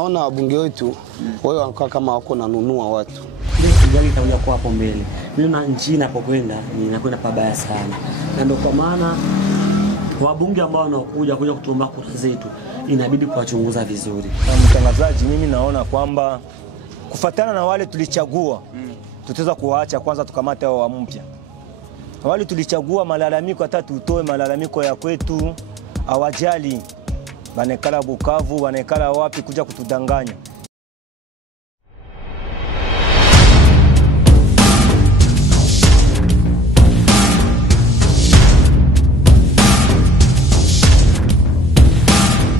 Naona wabunge wetu wao wanakuwa kama wako nanunua watu. Ndio itakuja kwa hapo mbele. Mimi na nchi inapokwenda ninakwenda pabaya sana. Na ndio kwa maana wabunge ambao wanakuja kutuomba kura zetu inabidi kuwachunguza vizuri. Kama mtangazaji, mimi naona kwamba kufuatana na wale tulichagua tutaweza kuwaacha kwanza tukamate hao mpya. Wale tulichagua malalamiko hata tutoe malalamiko ya kwetu hawajali. Banekala Bukavu, banekala wapi kuja kutudanganya.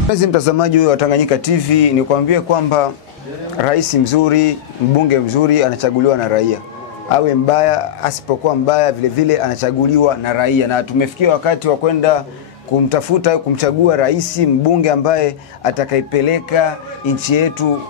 Mpenzi mtazamaji wa Tanganyika TV, nikwambie kwamba rais mzuri, mbunge mzuri anachaguliwa na raia. Awe mbaya, asipokuwa mbaya vile vile anachaguliwa na raia. Na tumefikia wakati wa kwenda kumtafuta kumchagua rais, mbunge ambaye atakaipeleka nchi yetu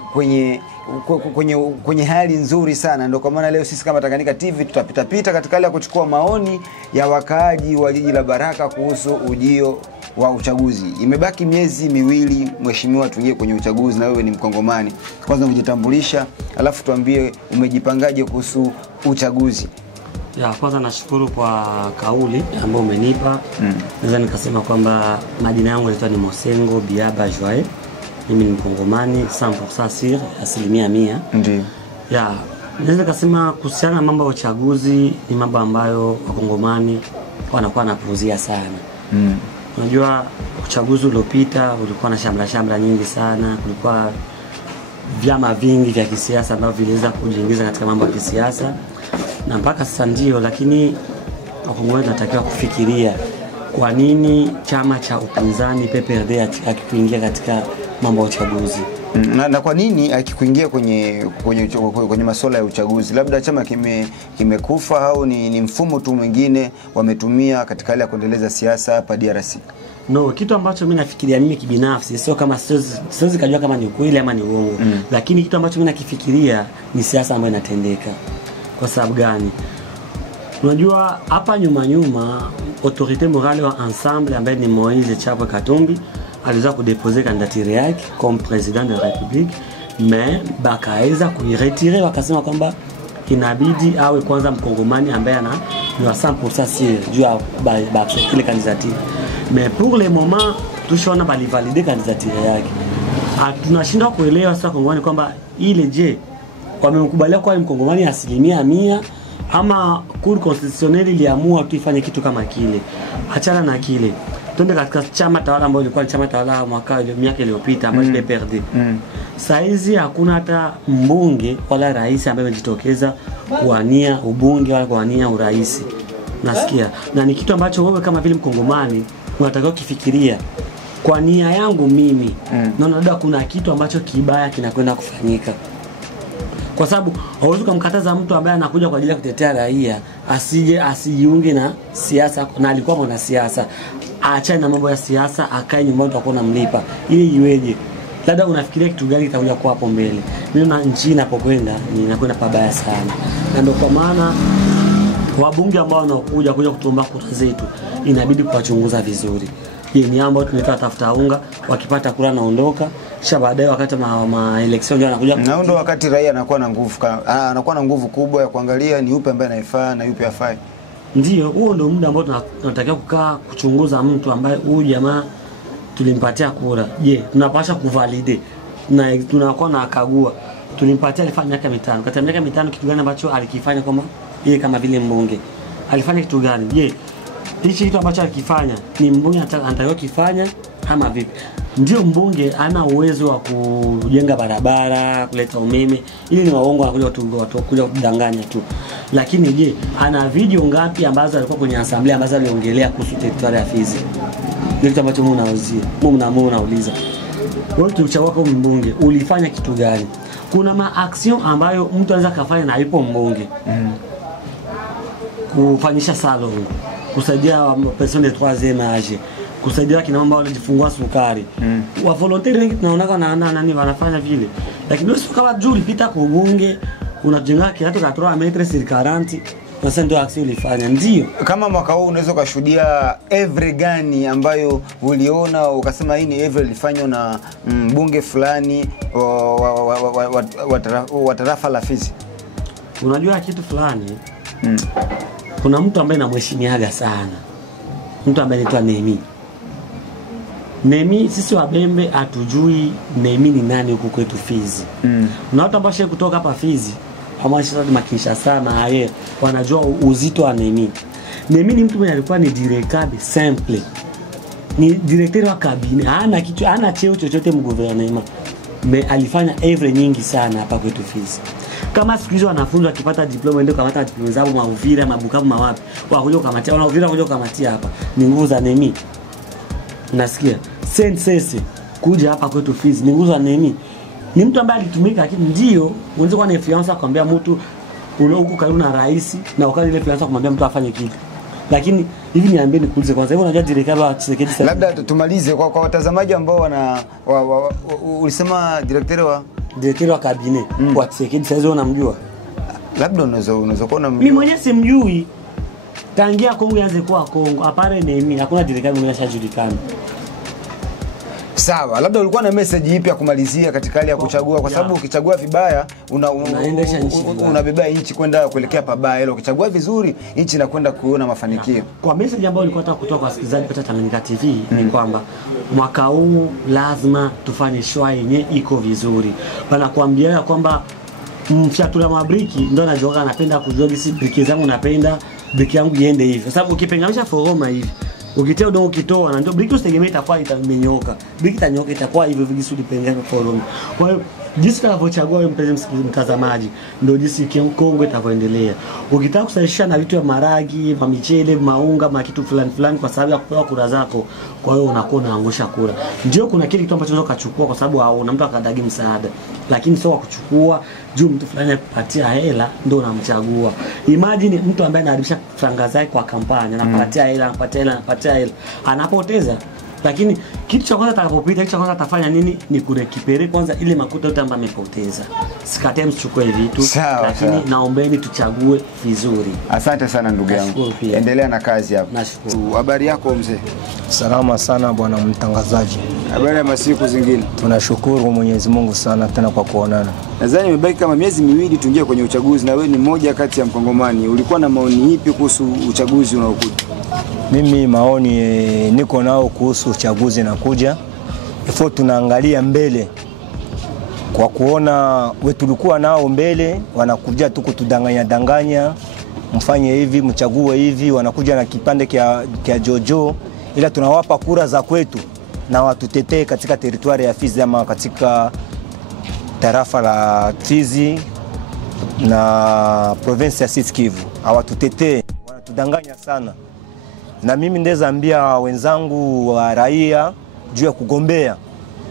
kwenye hali nzuri sana. Ndio kwa maana leo sisi kama Tanganyika TV tutapita katika hali ya kuchukua maoni ya wakaaji wa jiji la Baraka kuhusu ujio wa uchaguzi. Imebaki miezi miwili mheshimiwa tuingie kwenye uchaguzi, na wewe ni Mkongomani. Kwanza ujitambulisha, alafu tuambie umejipangaje kuhusu uchaguzi. Ya kwanza nashukuru kwa kauli ambayo umenipa. Naweza nikasema kwamba majina yangu ni Mosengo Biaba Joye. Mimi ni Mkongomani 100% sir, 100%. Ndio. Ya, naweza nikasema kuhusiana na mambo ya uchaguzi ni mambo ambayo Wakongomani wanakuwa wanapuuzia sana. Unajua uchaguzi uliopita ulikuwa na shamra nyingi sana, kulikuwa vyama vingi vya kisiasa ambavyo viliweza kujiingiza katika mambo ya kisiasa. Na mpaka sasa ndio, lakini Wakongomani wanatakiwa kufikiria kwa nini chama cha upinzani PPRD hakikuingia katika mambo ya uchaguzi. Na kwa nini akikuingia kwenye masuala ya uchaguzi? Labda chama kimekufa au ni mfumo tu mwingine wametumia katika hali ya kuendeleza siasa hapa DRC? No, kitu ambacho mimi nafikiria mimi kibinafsi, sio kama siwezi kujua kama ni ukweli ama ni uongo, lakini kitu ambacho mimi nakifikiria ni siasa ambayo inatendeka. Kwa sababu gani? Unajua hapa nyuma autorité morale wa ensemble ambaye ni Moïse Chapwe Katumbi aliweza kudeposer candidature yake comme président de la République, mais bakaweza kuiretirer, wakasema kwamba inabidi awe kwanza Mkongomani ambaye ana 100% sûr juu ya ile candidature. Mais pour le moment tushona bali valider candidature yake. Tunashindwa kuelewa sasa Kongomani kwamba ile je wamemkubalia kwa Mkongomani 100% ama Cour constitutionnelle iliamua tuifanye kitu kama kile. Achana na kile. Twende katika chama tawala ambayo ilikuwa chama tawala miaka iliyopita ambayo PPRD. Saizi hakuna hata mbunge wala rais ambaye amejitokeza kuwania ubunge wala kuwania urais. Nasikia. Na ni kitu ambacho wewe kama vile Mkongomani unatakiwa kufikiria. Kwa nia yangu mimi naona labda kuna kitu ambacho kibaya kinakwenda kufanyika. Kwa sababu hauwezi kumkataza mtu ambaye anakuja kwa ajili ya kutetea raia asijiunge na siasa, na alikuwa mwanasiasa. Aachane na mambo ya siasa, akae nyumbani tutakuwa namlipa. Ili iweje? Labda unafikiria kitu gani kitakuja kwa hapo mbele. Mimi na nchi inapokwenda ninakwenda pabaya sana. Na ndio kwa maana wabunge ambao wanakuja kutuomba kura zetu inabidi kuwachunguza vizuri. Hii ni ambayo tunaita tafuta unga, wakipata kura naondoka, kisha baadaye wakati election ndio anakuja. Na ndio wakati raia anakuwa na nguvu kubwa ya kuangalia ni yupi ambaye anafaa na yupi hafai. Ndio, huo ndio muda ambao tunatakiwa kukaa kuchunguza mtu ambaye huyu jamaa tulimpatia kura. Je, tunapaswa kuvalide na tunakuwa na akagua. Tulimpatia alifanya miaka 5. Katika miaka 5 kitu gani ambacho alikifanya kama vile mbunge? Alifanya kitu gani? Je, hichi kitu ambacho alikifanya ni mbunge anatakiwa kifanya ama vipi? Ndio mbunge ana uwezo wa kujenga barabara, kuleta umeme. Ili ni waongo wanakuja kuja kudanganya tu. Lakini je, ana video ngapi ambazo alikuwa kwenye assembly ambazo aliongelea kuhusu territory ya Fizi? Ndio kitu ambacho unauliza. Wewe tulichagua kama mbunge, ulifanya kitu gani? Kuna action ambayo mtu anaweza kufanya na yupo mbunge. Kufanyisha salon, kusaidia personne de 3e âge, kusaidia kina mama walijifungua sukari. Wa volontaire wengi tunaona nani wanafanya vile. Lakini wewe kama juu ulipita kwa bunge, unajenga kiatu cha 3 metres sur 40, sasa ndio action ulifanya. Ndio kama mwaka huu unaweza kushuhudia every gani ambayo uliona ukasema hii ni every ilifanywa na mbunge fulani wa tarafa la Fizi? Unajua kitu fulani, kuna mtu ambaye namheshimiaga sana, mtu ambaye anaitwa Nemi. Nemi, sisi Wabembe hatujui Nemi ni nani huko kwetu Fizi. Na watu ambao shee kutoka hapa Fizi hamasha makisha sana yeye wanajua uzito wa Nemi. Nemi ni mtu mwenye alikuwa ni directeur simple, ni directeur wa kabine, hana kitu, hana cheo chochote mgouvernement, alifanya every nyingi sana hapa kwetu Fizi. Kama siku hizo wanafunzi wakipata diploma ndio kamata diploma zao Uvira, Mabukavu, mawapi wakuja kamatia, wana Uvira kuja kamatia hapa, ni nguvu za Nemi. Nasikia sensese kuja hapa kwetu Fizi ni nguvu za Nemi. Ni mtu ambaye alitumika, lakini ndio unaweza kuwa na influence kumwambia mtu ule huko karibu na rais na wakati ile influence kumwambia mtu afanye kitu. Lakini hivi niambie nikuulize kwanza, hivi unajua directeur wa Tshisekedi sasa? Labda tumalize kwa watazamaji ambao ulisema directeur wa cabinet wa Tshisekedi sasa unamjua? Labda unaweza kuwa unamjua. Mimi mwenyewe simjui. Tangia Kongo yanze kuwa Kongo, apare Nemi, hakuna directeur mwenye ashajulikana. Sawa, labda ulikuwa na message ipi ya kumalizia katika hali ya kuchagua, kwa sababu ukichagua vibaya unabeba nchi kwenda kuelekea pabaya, ile ukichagua vizuri nchi inakwenda kuona mafanikio. Kwa message ambayo nilikuwa nataka kutoa kwa wasikilizaji wa Tanganyika TV ni kwamba mwaka huu lazima tufanye show yenye iko vizuri. Wanakuambia kwamba mfyatula mabriki ndio anajoga, anapenda kujua gisi briki zangu napenda briki yangu iende hivi. Kwa sababu ukipenganisha foroma hivi, ukiteo ndio ukitoa na ndio briki usitegemea itakuwa itamenyoka. Briki itanyoka itakuwa hivyo vigisu dipengana foroma. Kwa hiyo jinsi tunavyochagua wewe mtazamaji ndio jinsi Kongo itavyoendelea. Ukitaka kusahisha na vitu vya maragi, vya michele, maunga, ma kitu fulani fulani kwa sababu ya kupewa kura zako, kwa hiyo unakuwa unaangusha kura. Ndio kuna kile kitu ambacho unaweza kuchukua kwa sababu hauna mtu akadagi msaada. Lakini sio kuchukua juu mtu fulani akupatia hela ndio unamchagua. Imagine mtu ambaye anaharibisha franga zake kwa kampanya, anapatia hela, anapoteza. Lakini kitu cha kwanza atakapopita, kitu cha kwanza atafanya nini? Ni kurekipere kwanza ile makuta yote ambayo amepoteza. Sikatem chukue vitu, lakini naombeni tuchague vizuri. Asante sana ndugu yangu. Endelea na kazi hapo. Nashukuru. Habari yako mzee? Salama sana bwana mtangazaji. Habari ya masiku zingine? Tunashukuru Mwenyezi Mungu sana tena kwa kuonana. Nadhani imebaki kama miezi miwili tuingie kwenye uchaguzi, na wewe ni mmoja kati ya Mkongomani. Ulikuwa na maoni ipi kuhusu uchaguzi unaokuja? Mimi maoni niko nao kuhusu uchaguzi na kuja. Ifo tunaangalia mbele. Kwa kuona wetu tulikuwa nao mbele, wanakuja tu kutudanganya, mfanye hivi, mchague hivi, wanakuja na kipande kia jojo, ila tunawapa kura za kwetu na watutetee katika teritwari ya Fizi ama katika tarafa la Fizi na province ya Sud Kivu. Hawatutetee, wanatudanganya sana. Na mimi ndeza ambia wenzangu wa raia juu ya kugombea,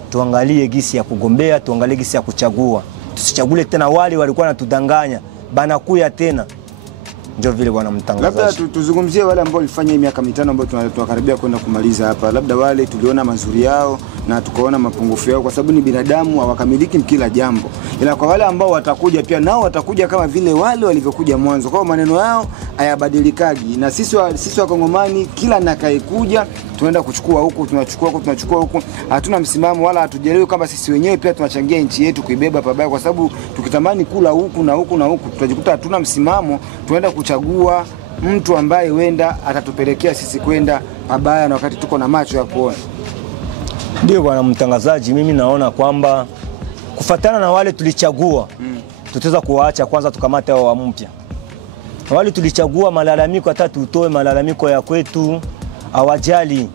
tuangalie gisi ya kugombea, tuangalie gisi ya kuchagua. Tusichagule tena wale walikuwa wanatudanganya, banakuya tena. Ndio vile bwana mtangazaji. Labda tuzungumzie wale ambao walifanya miaka mitano ambao tunakaribia kwenda kumaliza hapa. Labda wale tuliona mazuri yao na tukaona mapungufu yao, kwa sababu ni binadamu, hawakamiliki kila jambo. Ila kwa wale ambao watakuja pia nao watakuja kama vile wale walivyokuja mwanzo. Kwa maneno yao hayabadilikagi. Na sisi wa Kongomani kila nakayekuja tunaenda kuchukua huku, tunachukua huku. Hatuna msimamo wala hatujelewi kama sisi wenyewe pia tunachangia nchi yetu kuibeba pabaya, kwa sababu tukitamani kula huku na huku na huku tutajikuta hatuna msimamo, tunaenda kuchagua mtu ambaye wenda atatupelekea sisi kwenda pabaya na wakati tuko na macho ya kuona. Ndio bwana mtangazaji, mimi naona kwamba kufatana na wale tulichagua tutaweza kuwaacha kwanza tukamate hao mpya. Wale tulichagua malalamiko, hata tutoe malalamiko ya kwetu hawajali.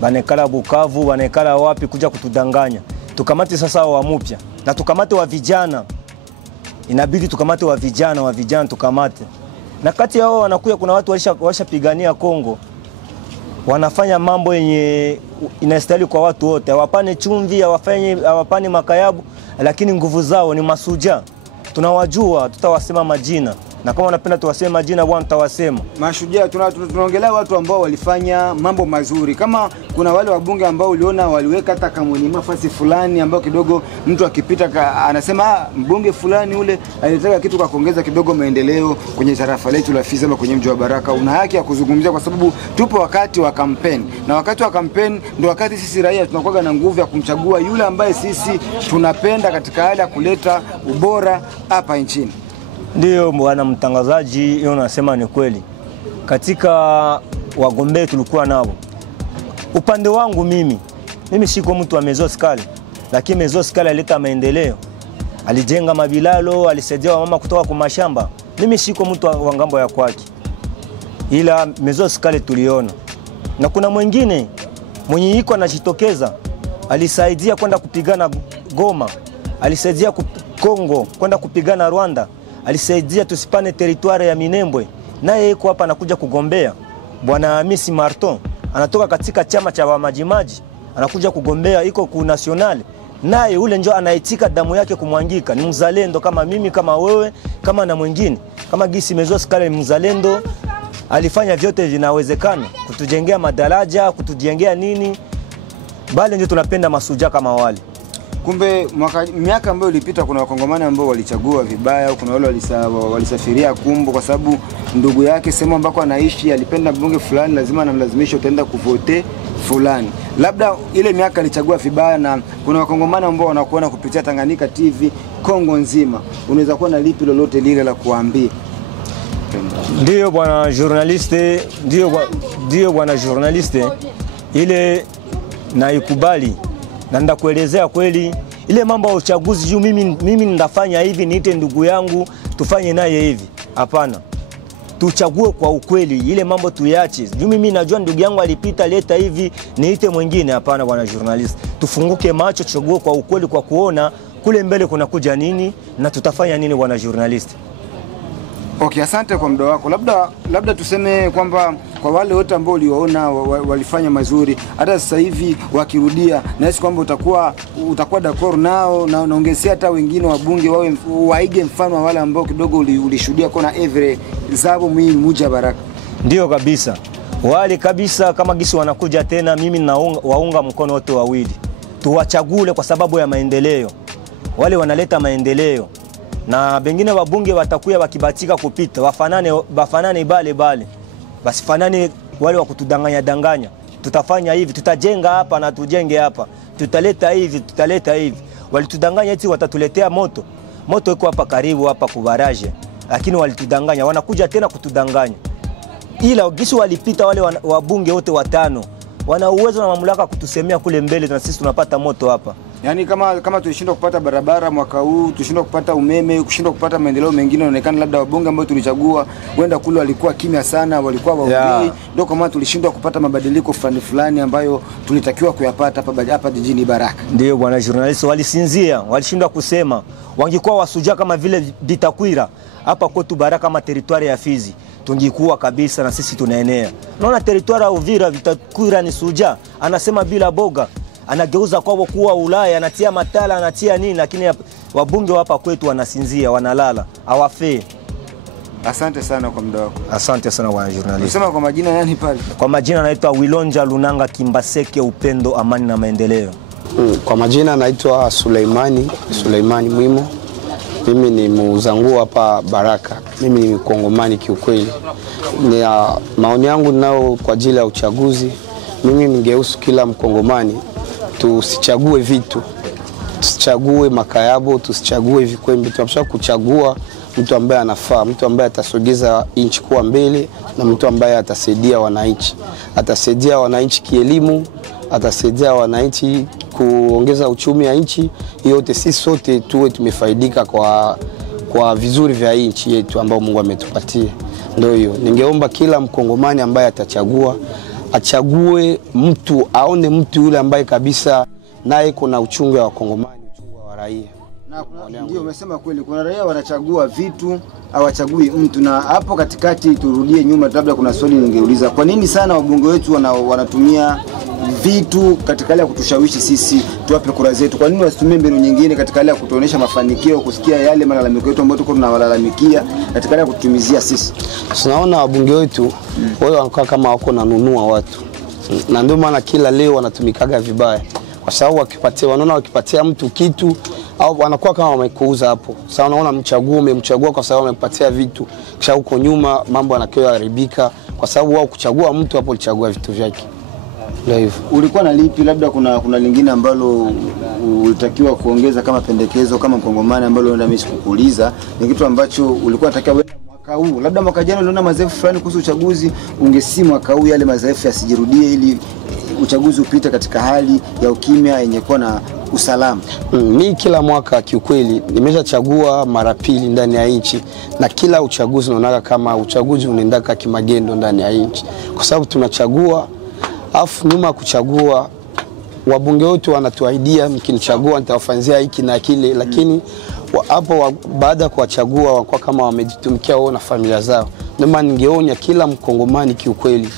Banekala Bukavu, banekala wapi kuja kutudanganya. Tukamate sasa hao mpya na tukamate wa vijana. Inabidi tukamate wa vijana tukamate. Na kati yao wanakuya kuna watu walishapigania Kongo. Wanafanya mambo yenye inastahili kwa watu wote. Hawapane chumvi, hawapane makayabu, lakini nguvu zao ni masuja. Tunawajua, tutawasema majina. na kama unapenda tuwaseme majina bwana tutawasema. Mashujaa tunaongelea watu ambao walifanya mambo mazuri. Kama kuna wale wabunge ambao uliona waliweka hata kama ni nafasi fulani ambao kidogo mtu akipita anasema mbunge fulani ule alitaka kitu kwa kuongeza kidogo maendeleo kwenye tarafa letu la Fizi ama kwenye mji wa Baraka, una haki ya kuzungumzia kwa sababu tupo wakati wa kampeni. Na wakati wa kampeni ndio wakati sisi raia tunakuwa na nguvu ya kumchagua yule ambaye sisi tunapenda katika hali ya kuleta ubora hapa nchini. Ndio bwana mtangazaji, hiyo unasema ni kweli. Katika wagombea tulikuwa nao, upande wangu mimi siko mtu wa Mezoskale, lakini Mezoskale alileta maendeleo, alijenga mabilalo, alisaidia mama kutoka kwa mashamba. Mimi siko mtu wa ngambo ya kwake, ila Mezoskale tuliona. Na kuna mwingine mwenye iko anajitokeza, alisaidia kwenda kupigana Goma, alisaidia Kongo kwenda kupigana Rwanda, alisaidia tusipane territoire ya Minembwe, naye yuko hapa anakuja kugombea. Bwana Hamisi Marton anatoka katika chama cha Majimaji, anakuja kugombea, iko ku national, naye ule ndio anaitika damu yake kumwangika. Ni mzalendo kama mimi, kama wewe, kama na mwingine. Kama gisi Mezoskale mzalendo, alifanya vyote vinawezekana kutujengea madaraja, kutujengea nini. Bali ndio tunapenda masuja kama wale. Kumbe miaka ambayo ilipita kuna wakongomani ambao walichagua vibaya, kuna wale walisafiria kumbo kwa sababu ndugu yake sehemu ambako anaishi alipenda mbunge fulani, lazima anamlazimisha utaenda kuvote fulani. Labda ile miaka alichagua vibaya, na kuna wakongomani ambao wanakuona kupitia Tanganyika TV Kongo nzima. Unaweza kuwa na lipi lolote lile la kuambia? Ndio bwana journaliste, ndio bwana journaliste, ile naikubali. Na ndakuelezea kweli ile mambo ya uchaguzi juu mimi ndafanya hivi niite ndugu yangu tufanye naye hivi. Hapana. Tuchague kwa ukweli, ile mambo tuyache. Juu mimi najua ndugu yangu alipita leta hivi niite mwingine. Hapana bwana journalist. Tufunguke macho, tuchague kwa ukweli, kwa kuona kule mbele kuna kuja nini na tutafanya nini bwana journalist. Okay, asante kwa muda wako. Labda tuseme kwamba kwa wale wote ambao uliwaona walifanya mazuri, hata sasa hivi wakirudia, nahisi kwamba utakuwa d'accord nao, na unaongezea hata wengine wabunge waige mfano wa wale ambao kidogo ulishuhudia kuna Evre Zabo Muja Baraka. Ndio kabisa. Wale kabisa kama gisi wanakuja tena, mimi waunga mkono wote wawili. Tuwachagule kwa sababu ya maendeleo. Wale wanaleta maendeleo. Na bengine wabunge watakuya wakibatika kupita, wafanane bale. Basifanane wale wa kutudanganya. Tutafanya hivi, tutajenga hapa na tujenge hapa. Tutaleta hivi. Walitudanganya eti watatuletea moto. Moto iko hapa karibu hapa kubaraje. Lakini walitudanganya, wanakuja tena kutudanganya. Ila gisi walipita wale wabunge wote watano, wana uwezo na mamlaka kutusemea kule mbele, na sisi tunapata moto hapa. Yaani kama tulishindwa kupata barabara mwaka huu, tulishindwa kupata umeme, kushindwa kupata maendeleo mengine, inaonekana labda wabunge ambao tulichagua wenda kule walikuwa kimya sana, walikuwa waongei, ndio kama tulishindwa kupata mabadiliko fulani ambayo tulitakiwa kuyapata hapa jijini Baraka. Ndio bwana journalist, walisinzia, walishindwa kusema. Wangekuwa wasuja kama vile Bitakwira hapa kwetu Baraka kama territoire ya Fizi, tungekuwa kabisa na sisi tunaenea. Naona territoire ya Uvira Bitakwira ni suja, anasema bila boga, anageuza kwao kuwa Ulaya, anatia matala, anatia nini, lakini wabunge hapa kwetu wanasinzia, wanalala, hawafee. Asante sana kwa muda wako. Asante sana bwana journalist. Unasema kwa majina nani pale? Kwa majina naitwa Wilonja Lunanga Kimbaseke, upendo, amani na maendeleo. Kwa majina naitwa Suleimani Mwimo. Mimi ni muuzangu hapa Baraka. Mimi ni Mkongomani kiukweli. Ni maoni yangu nao kwa ajili ya uchaguzi. Mimi ningehusu kila Mkongomani tusichague vitu. Tusichague makayabo, tusichague vikwembe. Tunapaswa kuchagua mtu ambaye anafaa, mtu ambaye atasogeza nchi kuwa mbele, na mtu ambaye atasaidia wananchi. Atasaidia wananchi kielimu, atasaidia wananchi kuongeza uchumi wa nchi. Yote sisi sote tuwe tumefaidika kwa vizuri vya nchi yetu ambao Mungu ametupatia. Ndio hiyo. Ningeomba kila Mkongomani ambaye atachagua achague mtu, aone mtu yule ambaye kabisa naye kuna uchungu wa Wakongomani, uchungu wa raia. Na ndio umesema kweli, kuna raia wanachagua vitu, hawachagui mtu. Na hapo katikati turudie nyuma, labda kuna swali ningeuliza. Kwa nini sana wabunge wetu wanatumia vitu katika hali ya kutushawishi sisi tuwape kura zetu. Kwa nini wasitumie mbinu nyingine katika hali ya kutuonesha mafanikio, kusikia yale malalamiko yetu ambayo tuko tunawalalamikia katika hali ya kutumizia sisi? Tunaona wabunge wetu wao wanakuwa kama wako nanunua watu, na ndio maana kila leo wanatumikaga vibaya, kwa sababu wanaona wakipatia mtu kitu au wanakuwa kama wamekuuza hapo. Sasa unaona umemchagua kwa sababu amepatia vitu, kisha huko nyuma mambo yanakuwa haribika kwa sababu wao kuchagua mtu hapo alichagua vitu vyake. Ndio hivyo. Ulikuwa na lipi, labda kuna lingine ambalo ulitakiwa kuongeza kama pendekezo kama Mkongomani ambalo ndio mimi sikukuuliza, ni kitu ambacho ulikuwa unatakiwa wewe mwaka huu, labda mwaka jana uliona madhaifu fulani kuhusu uchaguzi, ungesi mwaka huu yale madhaifu yasijirudie ili uchaguzi upite katika hali ya ukimya yenye kuwa na usalama? Mimi kila mwaka kiukweli nimeshachagua mara pili ndani ya nchi, na kila uchaguzi naona kama uchaguzi unaendaka kimagendo ndani ya nchi, kwa sababu tunachagua afu nyuma kuchagua wabunge wote wanatuahidia mkinichagua nitawafanyia hiki na kile, lakini hapo baada kuwachagua wanakuwa kama wamejitumikia wao na familia zao. Ndio maana ningeonya kila Mkongomani kiukweli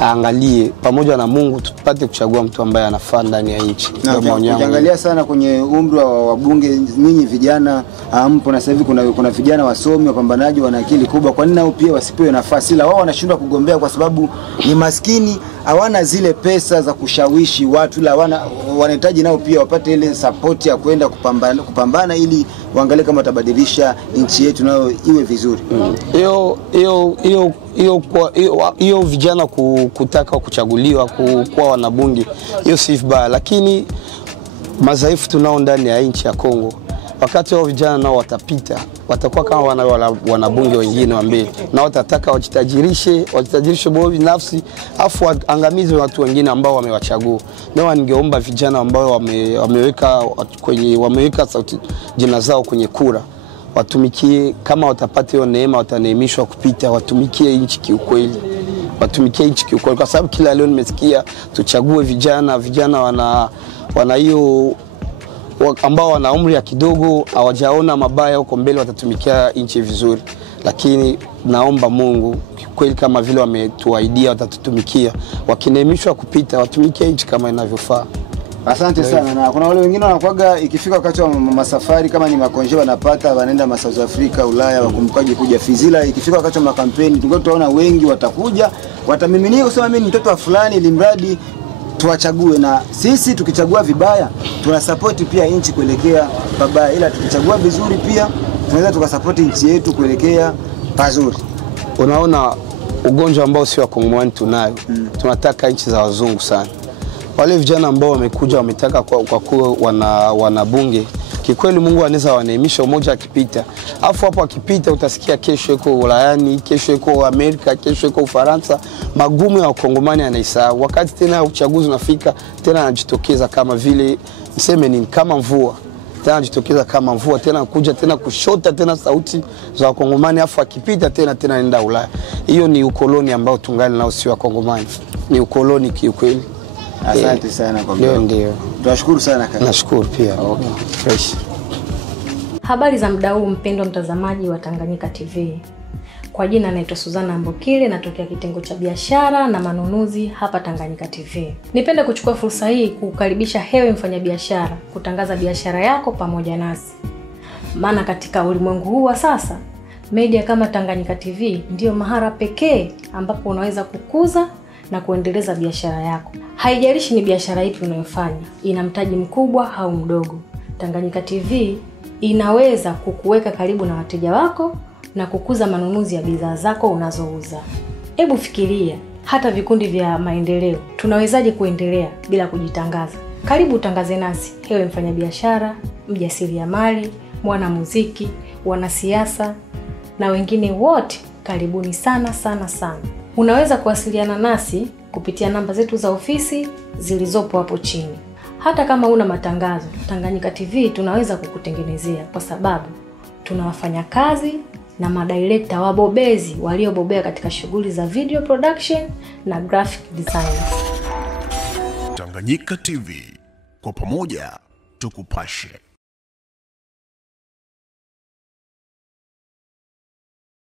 aangalie pamoja na Mungu tupate kuchagua mtu ambaye anafaa ndani ya nchi. Ukiangalia sana kwenye umri wa wabunge, ninyi vijana hampo, na sasa hivi kuna vijana wasomi wapambanaji wana akili kubwa. Kwa nini nao pia wasipewe nafasi? La, wao wanashindwa kugombea kwa sababu ni maskini, hawana zile pesa za kushawishi watu, la wanahitaji nao pia wapate ile support ya kwenda kupambana ili waangalie kama watabadilisha nchi yetu nayo iwe vizuri. Hiyo vijana kutaka kuchaguliwa kuwa wanabunge, hiyo si vibaya, lakini madhaifu tunao ndani ya nchi ya Kongo. Wakati wao vijana nao watapita, watakuwa kama wanabunge wengine wa mbele, na watataka wajitajirishe wao binafsi, afu angamize watu wengine ambao wamewachagua. Ndio ningeomba vijana ambao wameweka sauti jina zao kwenye kura, watumikie. Kama watapata hiyo neema, wataneemishwa kupita, watumikie nchi kiukweli. Kwa sababu kila leo nimesikia tuchague vijana wana hiyo ambao wana umri ya kidogo, hawajaona mabaya huko mbele, watatumikia nchi vizuri. Lakini naomba Mungu kweli kama vile wametuahidia watatutumikia, wakineemishwa kupita watumikie nchi kama inavyofaa. Asante sana. Na kuna wale wengine wanakuaga ikifika wakati wa masafari, kama ni makonje wanapata wanaenda South Africa, Ulaya, wakumbukaje kuja Fizila. Ikifika wakati wa makampeni tutaona wengi watakuja, watamiminia kusema mimi ni mtoto wa fulani, ili mradi tuwachague. Na sisi tukichagua vibaya tuna support pia nchi kuelekea pabaya, ila tukichagua vizuri pia tunaweza tukasupport nchi yetu kuelekea pazuri. Unaona ugonjwa ambao si wa Kongomani tunayo, tunataka nchi za wazungu sana. Wale vijana ambao wamekuja wametaka kwa kuwa wanabunge, kikweli Mungu anaweza waneemisha umoja akipita. Afu hapo akipita utasikia kesho yuko Ulayani, kesho yuko Amerika, kesho yuko Ufaransa. Magumu ya Wakongomani anaisahau. Wakati tena uchaguzi unafika, tena anajitokeza kama vile niseme ni kama mvua. Tena anajitokeza kama mvua, tena kuja tena kushota tena sauti za Wakongomani, afu akipita tena nenda Ulaya. Hiyo ni ukoloni ambao tungali nao si Wakongomani. Ni ukoloni kiukweli. Asante sana kwa leo. Ndio. Tunashukuru sana kaka. Nashukuru pia. Okay. Fresh. Habari za muda huu mpendwa mtazamaji wa Tanganyika TV. Kwa jina naitwa Suzana Mbokile, natokea kitengo cha biashara na manunuzi hapa Tanganyika TV. Nipende kuchukua fursa hii kukukaribisha hewe mfanyabiashara kutangaza biashara yako pamoja nasi. Maana katika ulimwengu huu wa sasa, media kama Tanganyika TV ndio mahara pekee ambapo unaweza kukuza na kuendeleza biashara yako. Haijalishi ni biashara ipi unayofanya, ina mtaji mkubwa au mdogo, Tanganyika TV inaweza kukuweka karibu na wateja wako na kukuza manunuzi ya bidhaa zako unazouza. Hebu fikiria, hata vikundi vya maendeleo tunawezaje kuendelea bila kujitangaza? Karibu utangaze nasi, hewe mfanyabiashara, mjasiriamali, mwanamuziki, wanasiasa na wengine wote, karibuni sana sana sana. Unaweza kuwasiliana nasi kupitia namba zetu za ofisi zilizopo hapo chini. Hata kama una matangazo, Tanganyika TV tunaweza kukutengenezea, kwa sababu tunawafanya kazi na madirector wabobezi waliobobea katika shughuli za video production na graphic design. Tanganyika TV, kwa pamoja tukupashe.